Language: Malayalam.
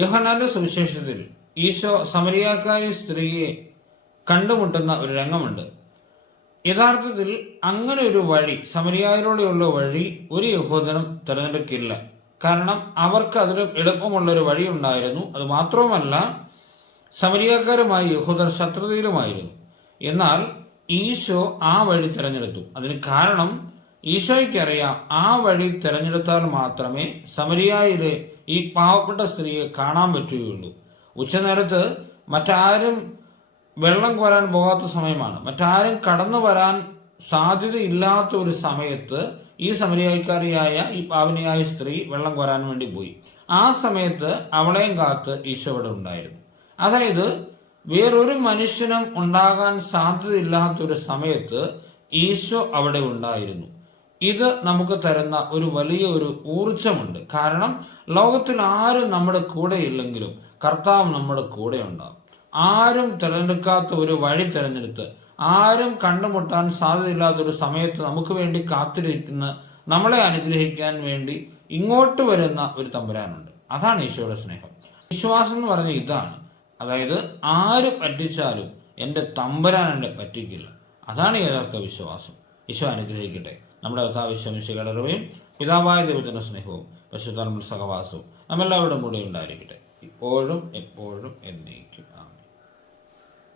യോഹന്നാന്റെ സുവിശേഷത്തിൽ ഈശോ സമരിയാക്കാരി സ്ത്രീയെ കണ്ടുമുട്ടുന്ന ഒരു രംഗമുണ്ട്. യഥാർത്ഥത്തിൽ അങ്ങനെ ഒരു വഴി, സമരിയായിലൂടെയുള്ള വഴി ഒരു യഹൂദനും തിരഞ്ഞെടുക്കില്ല. കാരണം അവർക്ക് അതിലും എളുപ്പമുള്ളൊരു വഴി ഉണ്ടായിരുന്നു. അത് മാത്രവുമല്ല, സമരിയാക്കാരുമായി യഹൂദർ ശത്രുതയിലുമായിരുന്നു. എന്നാൽ ഈശോ ആ വഴി തിരഞ്ഞെടുത്തു. അതിന് കാരണം ഈശോയ്ക്കറിയാം, ആ വഴി തിരഞ്ഞെടുത്താൽ മാത്രമേ സമരിയായിലെ ഈ പാവപ്പെട്ട സ്ത്രീയെ കാണാൻ പറ്റുകയുള്ളൂ. ഉച്ചനേരത്ത് മറ്റാരും വെള്ളം കോരാൻ പോകാത്ത സമയമാണ്. മറ്റാരും കടന്നു വരാൻ സാധ്യതയില്ലാത്ത ഒരു സമയത്ത് ഈ സമരിയാക്കാരിയായ ഈ പാവനിയായ സ്ത്രീ വെള്ളം കോരാൻ വേണ്ടി പോയി. ആ സമയത്ത് അവളെയും കാത്ത് ഈശോ അവിടെ ഉണ്ടായിരുന്നു. അതായത് വേറൊരു മനുഷ്യനും ഉണ്ടാകാൻ സാധ്യതയില്ലാത്തൊരു സമയത്ത് ഈശോ അവിടെ ഉണ്ടായിരുന്നു. ഇത് നമുക്ക് തരുന്ന ഒരു വലിയ ഒരു ഊർജമുണ്ട്. കാരണം ലോകത്തിൽ ആരും നമ്മുടെ കൂടെ ഇല്ലെങ്കിലും കർത്താവ് നമ്മുടെ കൂടെ ഉണ്ടാകും. ആരും തിരഞ്ഞെടുക്കാത്ത ഒരു വഴി തിരഞ്ഞെടുത്ത്, ആരും കണ്ടുമുട്ടാൻ സാധ്യതയില്ലാത്തൊരു സമയത്ത് നമുക്ക് വേണ്ടി കാത്തിരിക്കുന്ന, നമ്മളെ അനുഗ്രഹിക്കാൻ വേണ്ടി ഇങ്ങോട്ട് വരുന്ന ഒരു തമ്പുരാനുണ്ട്. അതാണ് ഈശോയുടെ സ്നേഹം. വിശ്വാസം എന്ന് പറഞ്ഞ ഇതാണ്. അതായത് ആര് പറ്റിച്ചാലും എൻ്റെ തമ്പുരാൻ എന്നെ പറ്റിക്കില്ല. അതാണ് യഥാർത്ഥ വിശ്വാസം. ഈശോ അനുഗ്രഹിക്കട്ടെ. നമ്മുടെ കർത്താവിശ്വമിശിഹായുടെ കൃപയും പിതാവായ ദൈവത്തിൻ്റെ സ്നേഹവും പരിശുദ്ധാത്മാവിന്റെ സഹവാസവും നമ്മളെല്ലാവരുടെയും കൂടെ ഉണ്ടായിരിക്കട്ടെ, ഇപ്പോഴും എപ്പോഴും എന്നേക്കും.